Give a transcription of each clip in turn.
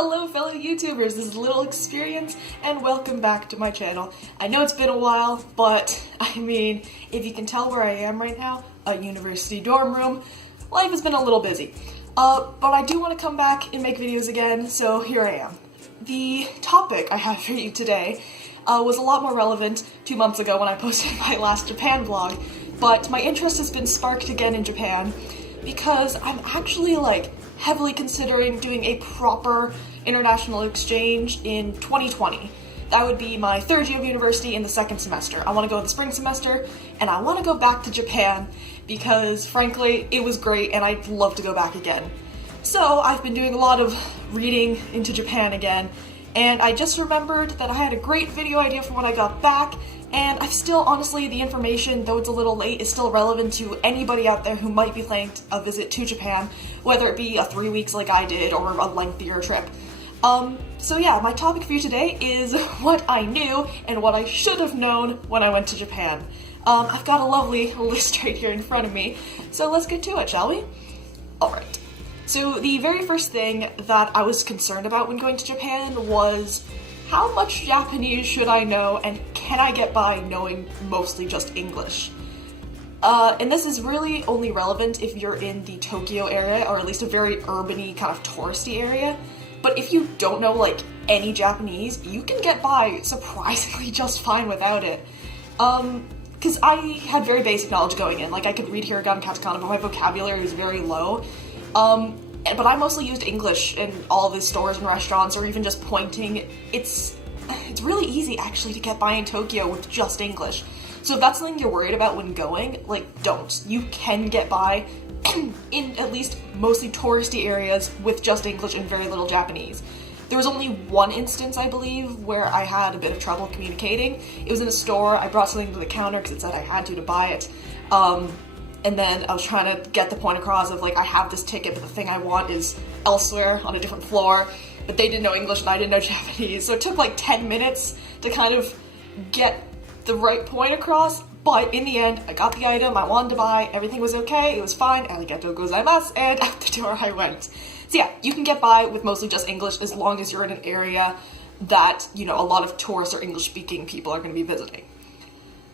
Hello fellow YouTubers, this is Little Experience and welcome back to my channel. I know it's been a while, but I mean, if you can tell where I am right now, a university dorm room, life has been a little busy. But I do want to come back and make videos again, so here I am. The topic I have for you today was a lot more relevant 2 months ago when I posted my last Japan vlog, but my interest has been sparked again in Japan because I'm actually heavily considering doing a proper international exchange in 2020. That would be my third year of university in the second semester. I want to go in the spring semester, and I want to go back to Japan because, frankly, it was great and I'd love to go back again. So I've been doing a lot of reading into Japan again, and I just remembered that I had a great video idea for when I got back, and I've still, honestly, the information, though it's a little late, is still relevant to anybody out there who might be planning a visit to Japan, whether it be a 3 weeks like I did or a lengthier trip. So yeah, my topic for you today is what I knew and what I should have known when I went to Japan. I've got a lovely list right here in front of me, so let's get to it, shall we? Alright. So the very first thing that I was concerned about when going to Japan was how much Japanese should I know and can I get by knowing mostly just English? And this is really only relevant if you're in the Tokyo area, or at least a very urban-y kind of touristy area. But if you don't know any Japanese, you can get by surprisingly just fine without it. Because I had very basic knowledge going in, I could read hiragana, katakana, but my vocabulary was very low. But I mostly used English in all the stores and restaurants, or even just pointing. It's really easy actually to get by in Tokyo with just English. So if that's something you're worried about when going, don't. You can get by in at least mostly touristy areas with just English and very little Japanese. There was only one instance, I believe, where I had a bit of trouble communicating. It was in a store. I brought something to the counter because it said I had to buy it. And then I was trying to get the point across of I have this ticket, but the thing I want is elsewhere on a different floor. But they didn't know English and I didn't know Japanese. So it took 10 minutes to kind of get the right point across. But in the end, I got the item I wanted to buy, everything was okay, it was fine, arigatou gozaimasu, and out the door I went. So yeah, you can get by with mostly just English as long as you're in an area that, a lot of tourists or English-speaking people are going to be visiting.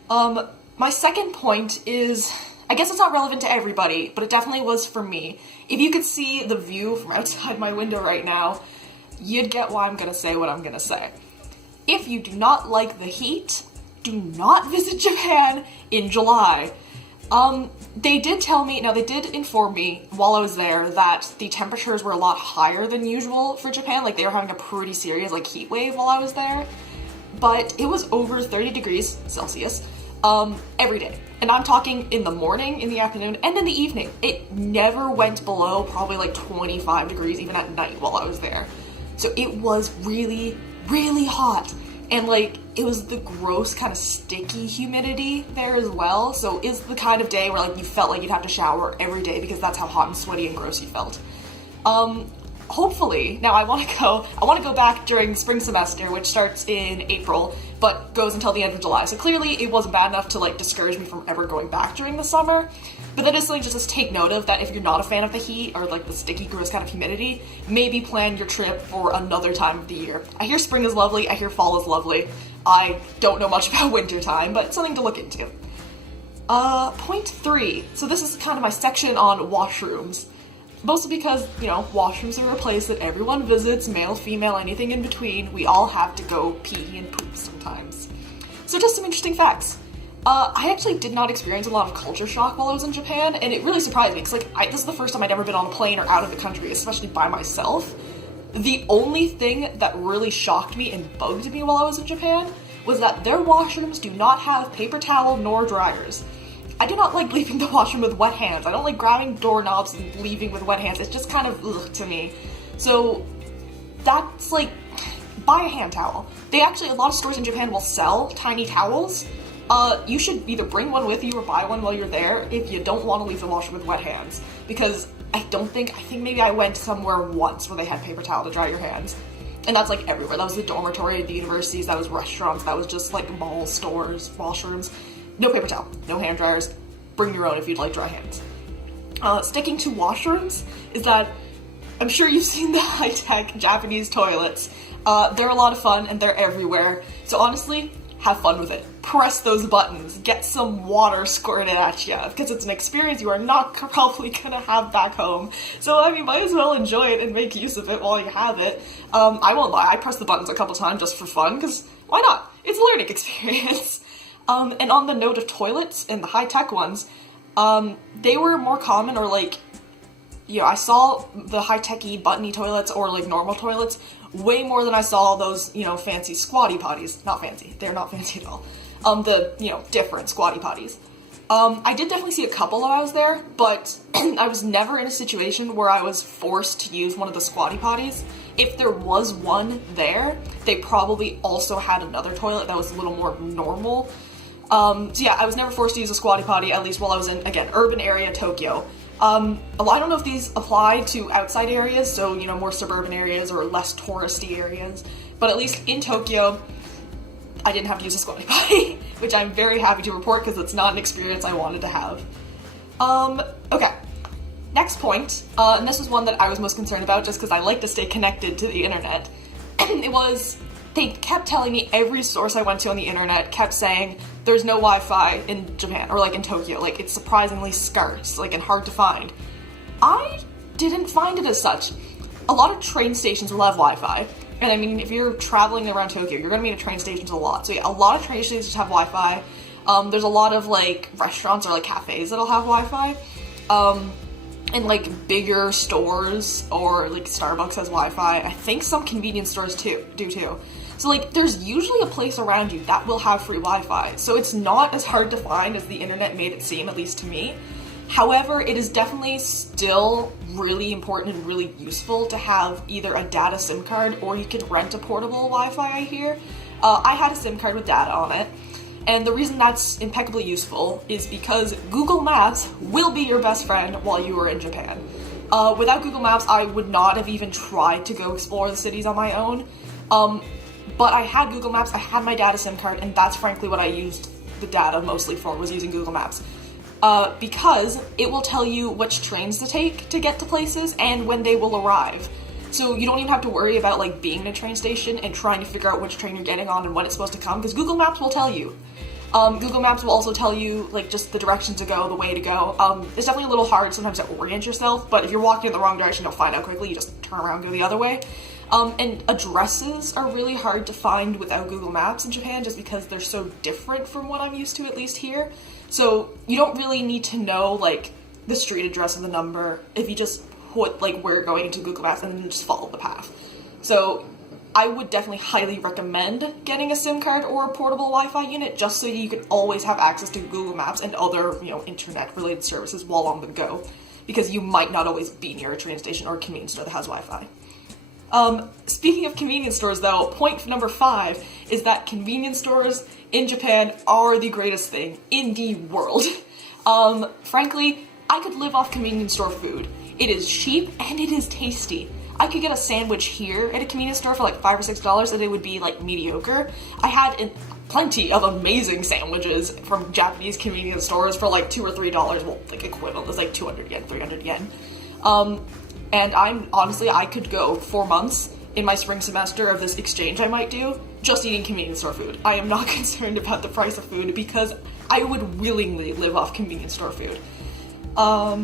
My second point is, I guess it's not relevant to everybody, but it definitely was for me. If you could see the view from outside my window right now, you'd get why I'm going to say what I'm going to say. If you do not like the heat, do not visit Japan in July. They did tell me, they did inform me while I was there that the temperatures were a lot higher than usual for Japan, they were having a pretty serious heat wave while I was there, but it was over 30 degrees Celsius every day. And I'm talking in the morning, in the afternoon, and in the evening. It never went below probably 25 degrees even at night while I was there. So it was really, really hot. And it was the gross kind of sticky humidity there as well. So it's the kind of day where you felt like you'd have to shower every day because that's how hot and sweaty and gross you felt. Hopefully, now I want to go back during the spring semester, which starts in April, but goes until the end of July. So clearly it wasn't bad enough to discourage me from ever going back during the summer. But that is something just to take note of, that if you're not a fan of the heat or the sticky, gross kind of humidity, maybe plan your trip for another time of the year. I hear spring is lovely, I hear fall is lovely. I don't know much about winter time, but it's something to look into. Point 3. So this is kind of my section on washrooms. Mostly because, washrooms are a place that everyone visits, male, female, anything in between. We all have to go pee and poop sometimes. So just some interesting facts. I actually did not experience a lot of culture shock while I was in Japan, and it really surprised me, because this is the first time I'd ever been on a plane or out of the country, especially by myself. The only thing that really shocked me and bugged me while I was in Japan was that their washrooms do not have paper towel nor dryers. I do not like leaving the washroom with wet hands. I don't like grabbing doorknobs and leaving with wet hands. It's just kind of ugh to me. So that's buy a hand towel. A lot of stores in Japan will sell tiny towels. You should either bring one with you or buy one while you're there if you don't want to leave the washroom with wet hands. Because I think maybe I went somewhere once where they had paper towel to dry your hands. And that's everywhere. That was the dormitory, the universities, that was restaurants, that was just malls, stores, washrooms. No paper towel, no hand dryers, bring your own if you'd like dry hands. Sticking to washrooms is that I'm sure you've seen the high-tech Japanese toilets. They're a lot of fun and they're everywhere. So honestly, have fun with it. Press those buttons. Get some water squirted at you, because it's an experience you are not probably gonna have back home. So I mean, might as well enjoy it and make use of it while you have it. I won't lie, I pressed the buttons a couple times just for fun, because why not? It's a learning experience. And on the note of toilets and the high-tech ones, they were more common, or like, you know, I saw the high-techy buttony toilets or like normal toilets way more than I saw those, you know, fancy squatty potties. Not fancy. They're not fancy at all. The, you know, different squatty potties. I did definitely see a couple while I was there, but I was never in a situation where I was forced to use one of the squatty potties. If there was one there, they probably also had another toilet that was a little more normal. So yeah, I was never forced to use a squatty potty, at least while I was in, again, urban area Tokyo. I don't know if these apply to outside areas, so, you know, more suburban areas or less touristy areas, but at least in Tokyo, I didn't have to use a squatty potty, which I'm very happy to report because it's not an experience I wanted to have. Okay. Next point, and this was one that I was most concerned about just because I like to stay connected to the internet. It was, they kept telling me, every source I went to on the internet kept saying there's no Wi-Fi in Japan, or like in Tokyo, like it's surprisingly scarce, like, and hard to find. I didn't find it as such. A lot of train stations will have Wi-Fi, and I mean, if you're traveling around Tokyo, you're gonna be at train stations a lot. So yeah, a lot of train stations have Wi-Fi. There's a lot of like restaurants or like cafes that'll have Wi-Fi. And like bigger stores or like Starbucks has Wi-Fi. I think some convenience stores do too. So like there's usually a place around you that will have free Wi-Fi. So it's not as hard to find as the internet made it seem, at least to me. However, it is definitely still really important and really useful to have either a data SIM card or you can rent a portable Wi-Fi, I hear. I had a SIM card with data on it. And the reason that's impeccably useful is because Google Maps will be your best friend while you are in Japan. Without Google Maps, I would not have even tried to go explore the cities on my own. But I had Google Maps, I had my data SIM card, and that's frankly what I used the data mostly for, was using Google Maps. Because it will tell you which trains to take to get to places and when they will arrive. So you don't even have to worry about like being in a train station and trying to figure out which train you're getting on and when it's supposed to come, because Google Maps will tell you. Google Maps will also tell you like just the direction to go, the way to go. It's definitely a little hard sometimes to orient yourself, but if you're walking in the wrong direction, you'll find out quickly. You just turn around and go the other way. And addresses are really hard to find without Google Maps in Japan just because they're so different from what I'm used to, at least here. So you don't really need to know like the street address and the number if you just put like where you're going into Google Maps and then just follow the path. So I would definitely highly recommend getting a SIM card or a portable Wi-Fi unit just so you can always have access to Google Maps and other, you know, internet related services while on the go, because you might not always be near a train station or a convenience store that has Wi-Fi. Speaking of convenience stores though, point number 5 is that convenience stores in Japan are the greatest thing in the world. Frankly, I could live off convenience store food. It is cheap and it is tasty. I could get a sandwich here at a convenience store for like $5 or $6 and it would be like mediocre. I had plenty of amazing sandwiches from Japanese convenience stores for like $2 or $3, well, like equivalent is like 200 yen, 300 yen. And I could go 4 months in my spring semester of this exchange I might do just eating convenience store food. I am not concerned about the price of food because I would willingly live off convenience store food. So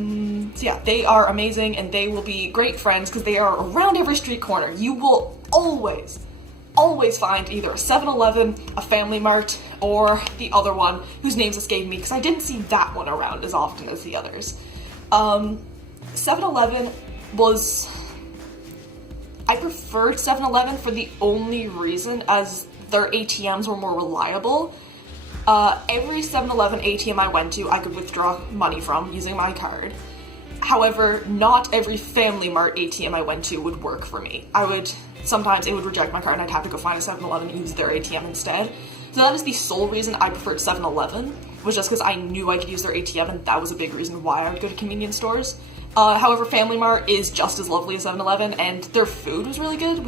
yeah, they are amazing and they will be great friends because they are around every street corner. You will always find either a 7-Eleven, a Family Mart, or the other one whose names escape me because I didn't see that one around as often as the others. 7-Eleven was... I preferred 7-Eleven for the only reason as their ATMs were more reliable. Every 7-Eleven ATM I went to, I could withdraw money from using my card. However, not every Family Mart ATM I went to would work for me. Sometimes it would reject my card and I'd have to go find a 7-Eleven and use their ATM instead. So that is the sole reason I preferred 7-Eleven, was just because I knew I could use their ATM and that was a big reason why I would go to convenience stores. However, Family Mart is just as lovely as 7-Eleven and their food was really good.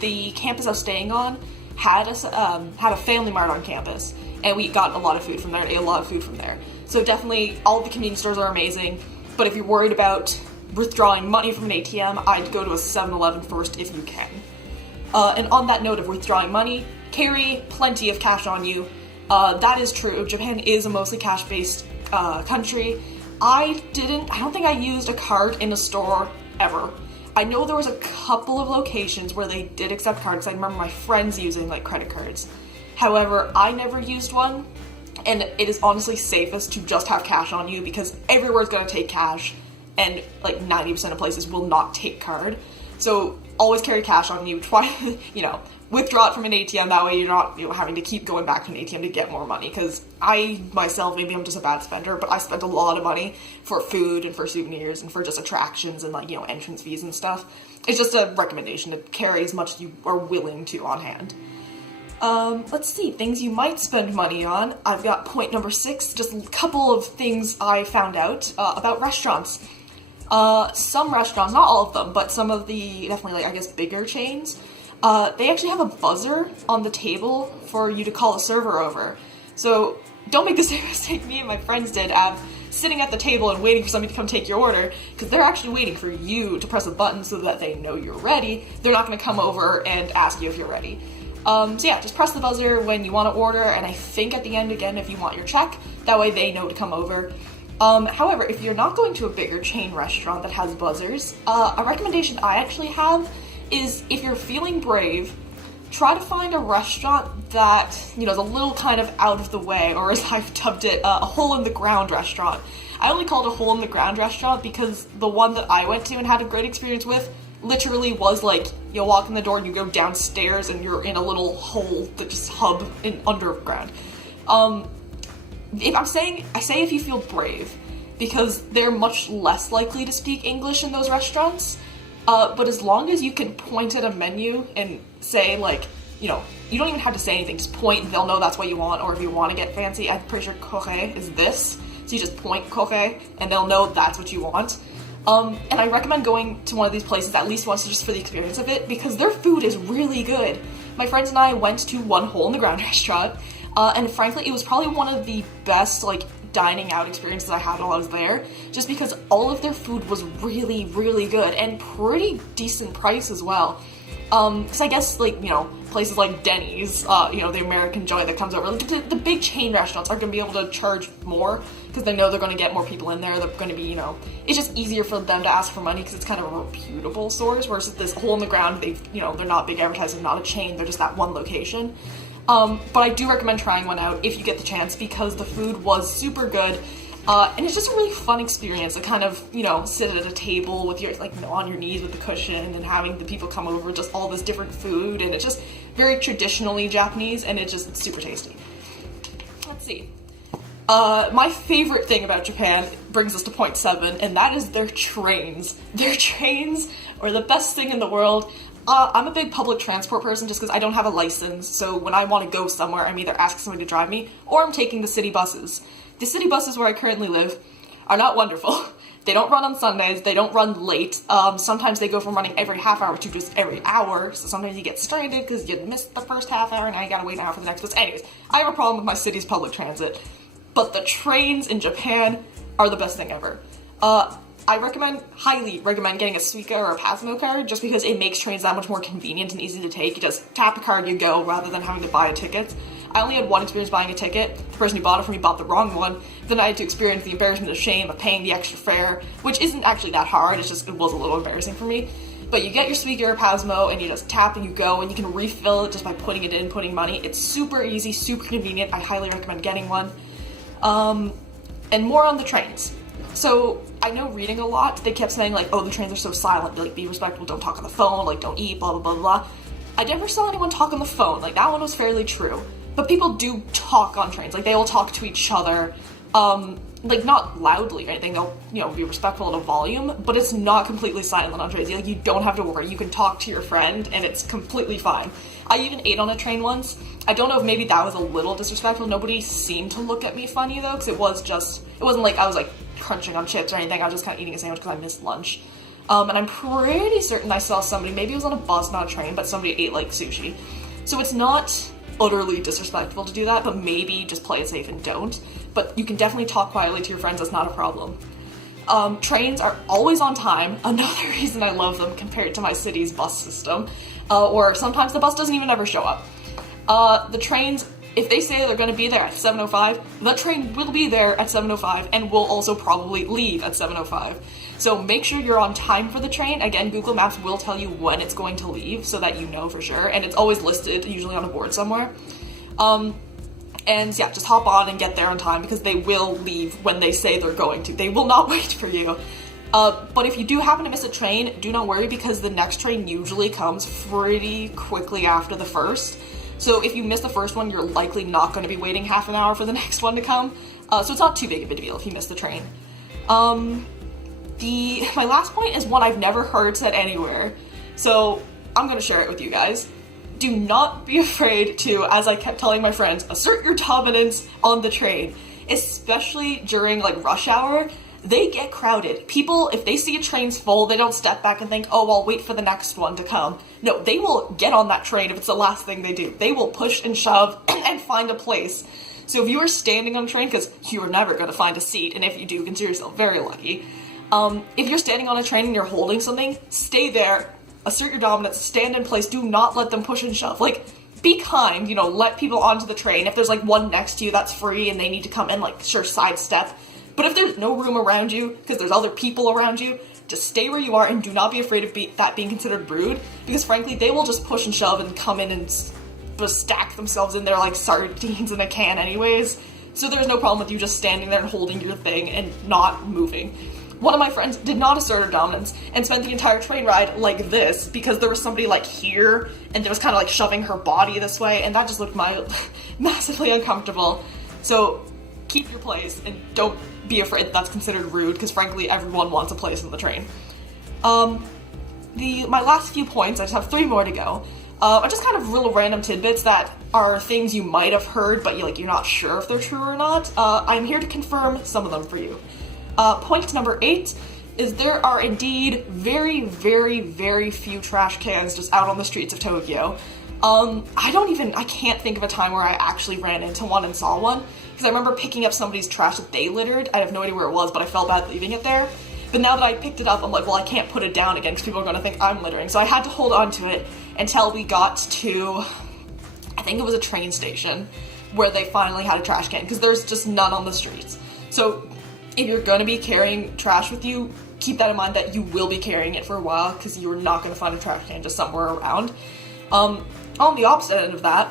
The campus I was staying on had a Family Mart on campus, and we got a lot of food from there, and ate a lot of food from there. So definitely, all of the convenience stores are amazing, but if you're worried about withdrawing money from an ATM, I'd go to a 7-Eleven first if you can. And on that note of withdrawing money, carry plenty of cash on you. That is true. Japan is a mostly cash-based country. I don't think I used a card in a store ever. I know there was a couple of locations where they did accept cards. I remember my friends using like credit cards. However, I never used one, and it is honestly safest to just have cash on you because everywhere's gonna take cash, and like 90% of places will not take card. So always carry cash on you. Try to, withdraw it from an ATM. That way you're not, having to keep going back to an ATM to get more money. Because I myself, maybe I'm just a bad spender, but I spent a lot of money for food and for souvenirs and for just attractions and like, entrance fees and stuff. It's just a recommendation to carry as much as you are willing to on hand. Let's see, things you might spend money on. I've got point number 6, just a couple of things I found out about restaurants. Some restaurants, not all of them, but some of the definitely bigger chains, they actually have a buzzer on the table for you to call a server over. So don't make the same mistake me and my friends did of sitting at the table and waiting for somebody to come take your order, because they're actually waiting for you to press a button so that they know you're ready. They're not going to come over and ask you if you're ready. So yeah, just press the buzzer when you want to order, and I think at the end again if you want your check, that way they know to come over. However, if you're not going to a bigger chain restaurant that has buzzers, a recommendation I actually have is if you're feeling brave, try to find a restaurant that, is a little kind of out of the way, or as I've dubbed it, a hole-in-the-ground restaurant. I only called it a hole-in-the-ground restaurant because the one that I went to and had a great experience with literally was like, you walk in the door and you go downstairs and you're in a little hole that just hub in underground. I say if you feel brave, because they're much less likely to speak English in those restaurants. But as long as you can point at a menu and say, you don't even have to say anything, just point, they'll know that's what you want, or if you want to get fancy, I'm pretty sure kohe is this, so you just point kohe, and they'll know that's what you want. And I recommend going to one of these places at least once just for the experience of it, because their food is really good. My friends and I went to one hole-in-the-ground restaurant, and frankly, it was probably one of the best, dining out experiences I had while I was there, just because all of their food was really, really good, and pretty decent price as well. Because I guess, places like Denny's, the American joint that comes over, the big chain restaurants aren't going to be able to charge more, because they know they're going to get more people in there, they're going to be, it's just easier for them to ask for money, because it's kind of a reputable source, whereas this hole in the ground, they're not big advertising, not a chain, they're just that one location. But I do recommend trying one out if you get the chance, because the food was super good, and it's just a really fun experience to kind of, sit at a table with your, on your knees with the cushion and having the people come over, just all this different food, and it's just very traditionally Japanese, and it's super tasty. Let's see. My favorite thing about Japan brings us to point 7, and that is their trains. Their trains are the best thing in the world. I'm a big public transport person just because I don't have a license, so when I want to go somewhere, I'm either asking somebody to drive me, or I'm taking the city buses. The city buses where I currently live are not wonderful. They don't run on Sundays, they don't run late, sometimes they go from running every half hour to just every hour, so sometimes you get stranded because you missed the first half hour and now you gotta wait an hour for the next bus. Anyways, I have a problem with my city's public transit, but the trains in Japan are the best thing ever. I highly recommend getting a Suica or a Pasmo card, just because it makes trains that much more convenient and easy to take. You just tap the card, you go, rather than having to buy a ticket. I only had one experience buying a ticket. The person who bought it for me bought the wrong one. Then I had to experience the embarrassment and shame of paying the extra fare, which isn't actually that hard, it was a little embarrassing for me. But you get your Suica or Pasmo, and you just tap and you go, and you can refill it just by putting it in, putting money. It's super easy, super convenient. I highly recommend getting one. And more on the trains. So, I know reading a lot, they kept saying oh, the trains are so silent, be respectful, don't talk on the phone, don't eat, blah, blah, blah, blah. I never saw anyone talk on the phone, that one was fairly true. But people do talk on trains, they all talk to each other, not loudly or anything, they'll, be respectful of volume, but it's not completely silent on trains. You don't have to worry, you can talk to your friend, and it's completely fine. I even ate on a train once. I don't know if maybe that was a little disrespectful. Nobody seemed to look at me funny, though, because it wasn't I was, crunching on chips or anything. I was just kind of eating a sandwich because I missed lunch. And I'm pretty certain I saw somebody, maybe it was on a bus, not a train, but somebody ate, sushi. So it's not utterly disrespectful to do that, but maybe just play it safe and don't. But you can definitely talk quietly to your friends, that's not a problem. Trains are always on time. Another reason I love them compared to my city's bus system, or sometimes the bus doesn't even ever show up. The trains, if they say they're going to be there at 7:05, the train will be there at 7:05 and will also probably leave at 7:05. So make sure you're on time for the train. Again, Google Maps will tell you when it's going to leave so that you know for sure, and it's always listed, usually on a board somewhere. And yeah, just hop on and get there on time because they will leave when they say they're going to. They will not wait for you. But if you do happen to miss a train, do not worry because the next train usually comes pretty quickly after the first. So if you miss the first one, you're likely not going to be waiting half an hour for the next one to come. So it's not too big of a deal if you miss the train. My last point is one I've never heard said anywhere. So I'm going to share it with you guys. Do not be afraid to, as I kept telling my friends, assert your dominance on the train, especially during like rush hour. They get crowded. People, if they see a train's full, they don't step back and think, oh, I'll wait for the next one to come. No, they will get on that train if it's the last thing they do. They will push and shove and find a place. So if you are standing on a train, because you are never going to find a seat, and if you do, consider yourself very lucky. If you're standing on a train and you're holding something, stay there. Assert your dominance, stand in place, do not let them push and shove. Like, be kind, let people onto the train. If there's like one next to you that's free and they need to come in, like, sure, sidestep. But if there's no room around you, because there's other people around you, just stay where you are and do not be afraid of that being considered rude, because frankly, they will just push and shove and come in and just stack themselves in there like sardines in a can anyways. So there's no problem with you just standing there and holding your thing and not moving. One of my friends did not assert her dominance and spent the entire train ride like this because there was somebody like here and there was kind of like shoving her body this way, and that just looked massively uncomfortable. So keep your place and don't be afraid that that's considered rude because frankly everyone wants a place in the train. My last few points, I just have 3 more to go, are just kind of little random tidbits that are things you might have heard but you're not sure if they're true or not. I'm here to confirm some of them for you. Point number 8 is there are indeed very, very, very few trash cans just out on the streets of Tokyo. I can't think of a time where I actually ran into one and saw one, because I remember picking up somebody's trash that they littered. I have no idea where it was, but I felt bad leaving it there. But now that I picked it up, I'm like, well, I can't put it down again because people are going to think I'm littering. So I had to hold on to it until we got to, I think it was a train station, where they finally had a trash can, because there's just none on the streets. So if you're going to be carrying trash with you, keep that in mind that you will be carrying it for a while because you're not going to find a trash can just somewhere around. On the opposite end of that,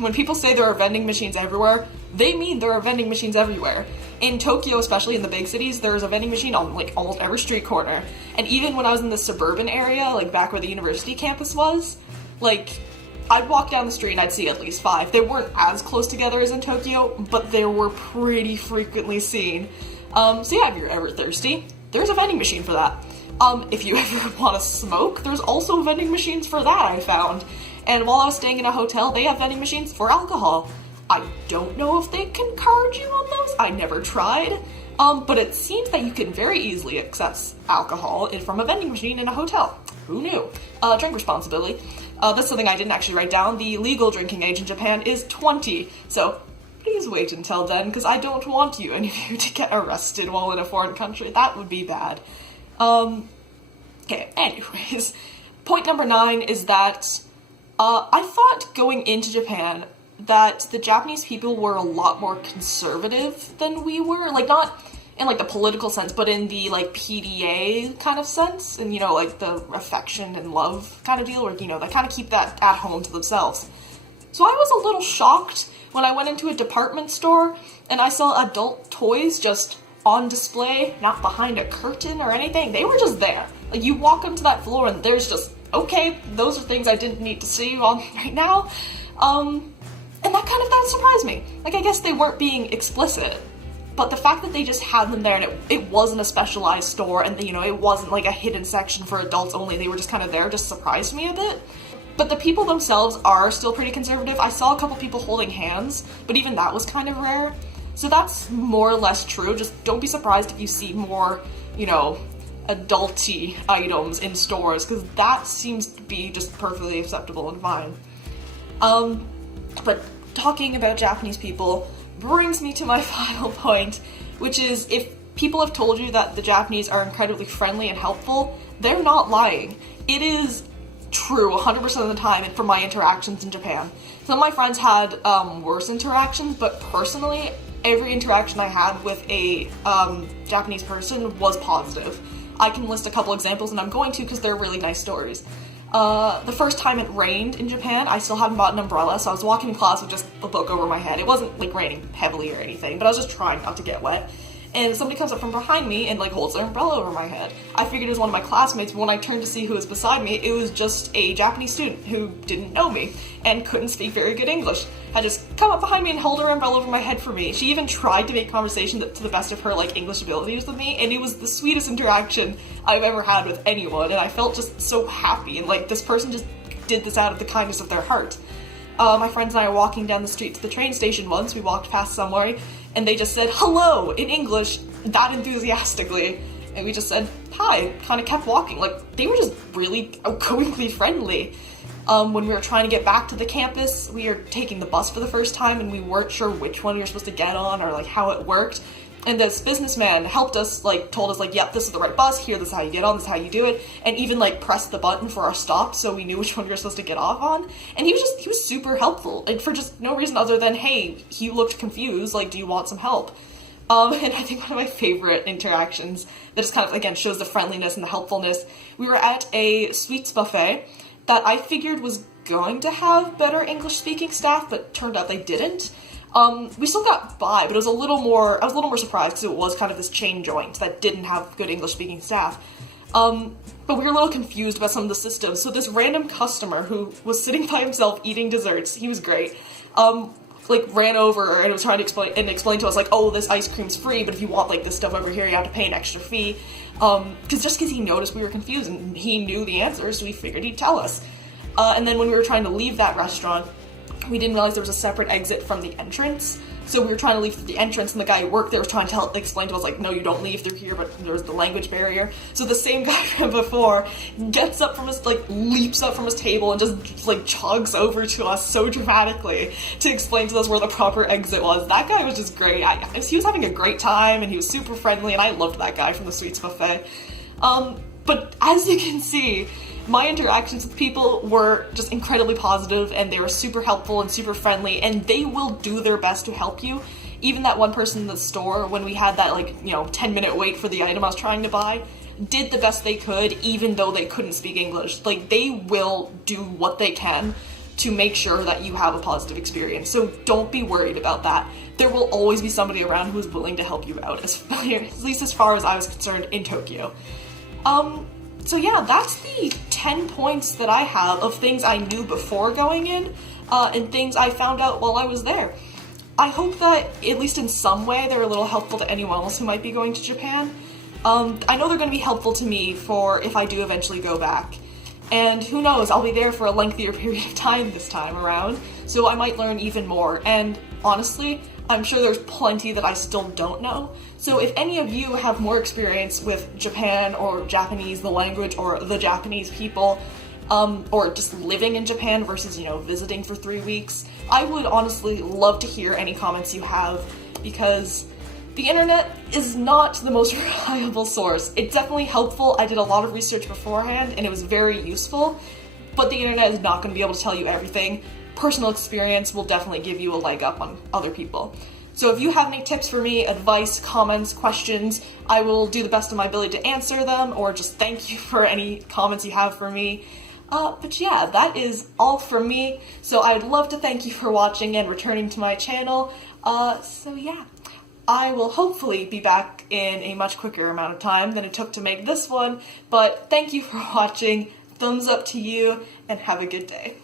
when people say there are vending machines everywhere, they mean there are vending machines everywhere. In Tokyo, especially in the big cities, there's a vending machine on like almost every street corner. And even when I was in the suburban area, like back where the university campus was, like I'd walk down the street and I'd see at least 5. They weren't as close together as in Tokyo, but they were pretty frequently seen. So yeah, if you're ever thirsty, there's a vending machine for that. If you ever want to smoke, there's also vending machines for that, I found. And while I was staying in a hotel, they have vending machines for alcohol. I don't know if they can card you on those. I never tried. But it seems that you can very easily access alcohol from a vending machine in a hotel. Who knew? Drink responsibly. That's something I didn't actually write down. The legal drinking age in Japan is 20. So please wait until then, because I don't want any of you to get arrested while in a foreign country. That would be bad. Okay, anyways. Point number 9 is that I thought going into Japan that the Japanese people were a lot more conservative than we were. Like, not in, like, the political sense, but in the, like, PDA kind of sense. And, like, the affection and love kind of deal, where, they kind of keep that at home to themselves. So I was a little shocked when I went into a department store and I saw adult toys just on display, not behind a curtain or anything. They were just there. Like, you walk onto that floor and there's just, okay, those are things I didn't need to see on right now. And that surprised me. Like, I guess they weren't being explicit, but the fact that they just had them there and it wasn't a specialized store and, it wasn't like a hidden section for adults only, they were just kind of there, just surprised me a bit. But the people themselves are still pretty conservative. I saw a couple people holding hands, but even that was kind of rare. So that's more or less true. Just don't be surprised if you see more, adulty items in stores, because that seems to be just perfectly acceptable and fine. But talking about Japanese people brings me to my final point, which is if people have told you that the Japanese are incredibly friendly and helpful, they're not lying. It is true 100% of the time and for my interactions in Japan. Some of my friends had worse interactions, but personally, every interaction I had with a Japanese person was positive. I can list a couple examples, and I'm going to because they're really nice stories. The first time it rained in Japan, I still hadn't bought an umbrella, so I was walking in class with just a book over my head. It wasn't like raining heavily or anything, but I was just trying not to get wet. And somebody comes up from behind me and like holds their umbrella over my head. I figured it was one of my classmates, but when I turned to see who was beside me, it was just a Japanese student who didn't know me and couldn't speak very good English. Had just come up behind me and hold her umbrella over my head for me. She even tried to make conversation to the best of her like English abilities with me, and it was the sweetest interaction I've ever had with anyone, and I felt just so happy, and like this person just did this out of the kindness of their heart. My friends and I were walking down the street to the train station once. We walked past somewhere, and they just said hello in English that enthusiastically, and we just said hi, kind of kept walking. Like, they were just really outgoingly friendly. When we were trying to get back to the campus, we were taking the bus for the first time, and we weren't sure which one we were supposed to get on or like how it worked. And this businessman helped us, like, told us, like, yep, this is the right bus, here, this is how you get on, this is how you do it, and even, like, pressed the button for our stop so we knew which one we were supposed to get off on. And he was super helpful, and for just no reason other than, hey, he looked confused, like, do you want some help? And I think one of my favorite interactions that just kind of, again, shows the friendliness and the helpfulness, we were at a sweets buffet that I figured was going to have better English-speaking staff, but turned out they didn't. We still got by, but I was a little more surprised because it was kind of this chain joint that didn't have good English-speaking staff. But we were a little confused about some of the systems, so this random customer who was sitting by himself eating desserts, he was great, like, ran over and was trying to explain to us, like, oh, this ice cream's free, but if you want, like, this stuff over here, you have to pay an extra fee, because he noticed we were confused, and he knew the answers, so he figured he'd tell us. And then when we were trying to leave that restaurant, we didn't realize there was a separate exit from the entrance, so we were trying to leave through the entrance, and the guy who worked there was trying to explain to us, like, no, you don't leave through here, but there's the language barrier. So the same guy from before gets up from his, like, leaps up from his table and just, like, jogs over to us so dramatically to explain to us where the proper exit was. That guy was just great. He was having a great time, and he was super friendly, and I loved that guy from the Sweets Buffet. But as you can see, my interactions with people were just incredibly positive, and they were super helpful and super friendly, and they will do their best to help you. Even that one person in the store, when we had that, 10-minute wait for the item I was trying to buy, did the best they could, even though they couldn't speak English. Like, they will do what they can to make sure that you have a positive experience, so don't be worried about that. There will always be somebody around who is willing to help you out, at least as far as I was concerned in Tokyo. So yeah, that's the 10 points that I have of things I knew before going in, and things I found out while I was there. I hope that, at least in some way, they're a little helpful to anyone else who might be going to Japan. I know they're going to be helpful to me for if I do eventually go back. And who knows, I'll be there for a lengthier period of time this time around, so I might learn even more. And honestly, I'm sure there's plenty that I still don't know. So if any of you have more experience with Japan or Japanese, the language, or the Japanese people, or just living in Japan versus, visiting for 3 weeks, I would honestly love to hear any comments you have, because the internet is not the most reliable source. It's definitely helpful. I did a lot of research beforehand, and it was very useful, but the internet is not going to be able to tell you everything. Personal experience will definitely give you a leg up on other people. So if you have any tips for me, advice, comments, questions, I will do the best of my ability to answer them, or just thank you for any comments you have for me. But yeah, that is all from me. So I'd love to thank you for watching and returning to my channel. So yeah, I will hopefully be back in a much quicker amount of time than it took to make this one. But thank you for watching. Thumbs up to you, and have a good day.